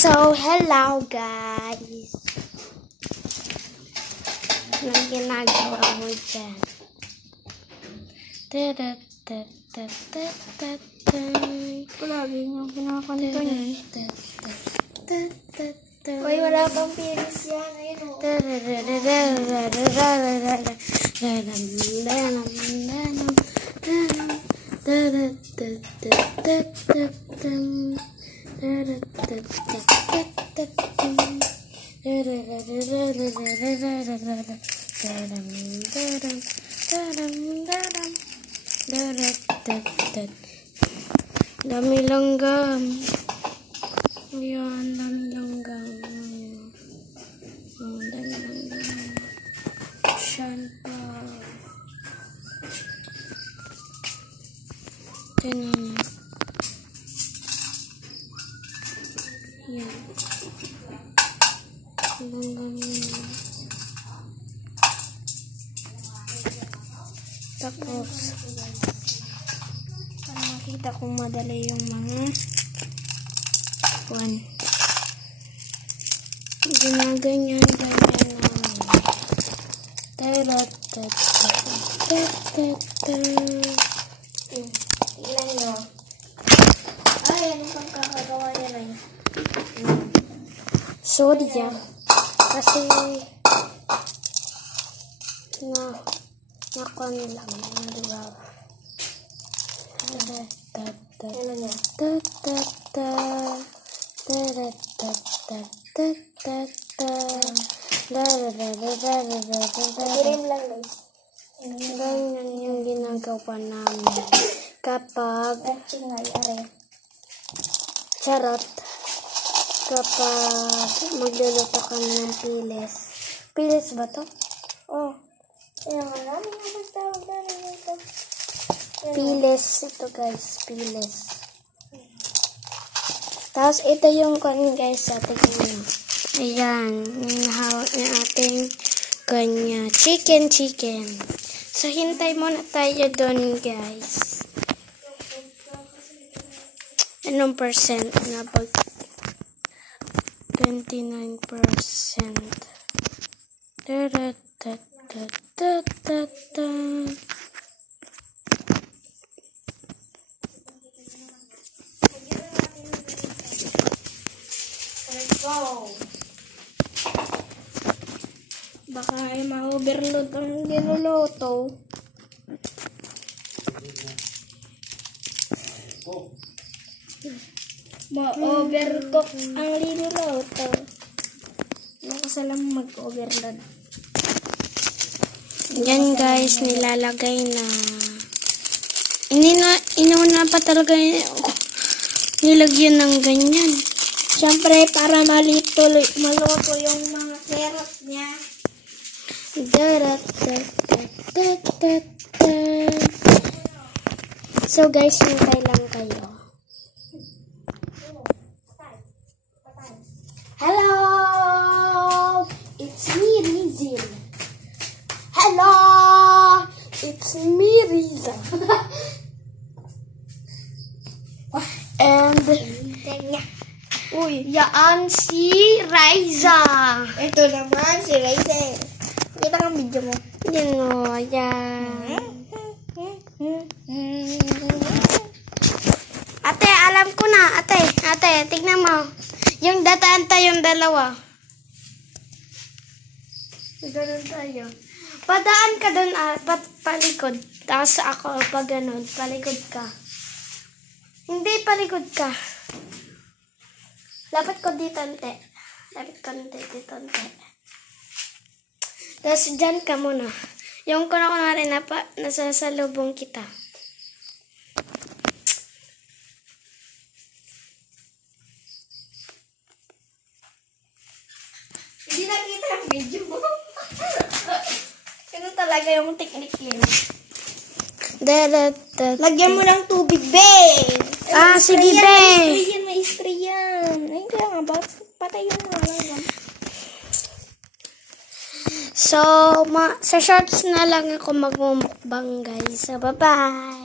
So, hello guys. Anong ginagawa mo dyan? Palagi niyong pinakanta niya. Uy, wala pang pilis yan. Ayun o. Dami langgam. Ayan, dami langgam. Dami langgam. Siyan pa. Ganyan. Ayan. Langgam yun. Tapos, para makita kong madali yung mga one. Ganyan namin. Ilan nyo? Ay, ano pang kakagawa niya na yun? Sorry yan. Kasi nakon lang. Diba? Ilan nyo? Irin lang guys. Ganyan yung ginagawa namin kapag charot, kapag magluluto kami ng pilis. Pilis ba to? Oh. Kaya nga namin ang magtawag na rin ito. Pilis ito guys, pilis. Tapos ito yung kanin guys sa ating ano. Ayan, hinahawak ng ating kanya chicken. So hintay muna tayo doon guys. Anong percent na pag 29%. Let's go! Baka ay ma-overload ang niluluto. Ma-overcook ang niluluto. Nakasalang mag-overload. Yan guys, nilalagay na. Inuna pa talaga nilagyan ng ganyan. Siyempre, para maluto yung mga carrot niya. So guys, hintay lang kayo. Hello! It's me, Rizal. Hello! It's me, Rizal. And Uy, yaan si Raiza. ito naman si Rizal. Kita ang video mo. Yan o, ayan. Ate, alam ko na. Ate, tignan mo. Yung dataan tayong dalawa. Ganun tayo. Padaan ka doon, palikod. Tapos ako, pag ganun, palikod ka. Hindi, palikod ka. Lapit ko dito, ante. Dito, ante. Tapos dyan ka muna. Yung kunwari na nasasalubong kita. Hindi nakita ang video mo. Ganun talaga yung technique yun. Lagyan mo ng tubig, be! Sige, be! May spray yan. Ay, kaya nga, patay yun na lang. So, sa shorts na lang ako magmumukbang guys. So, bye-bye!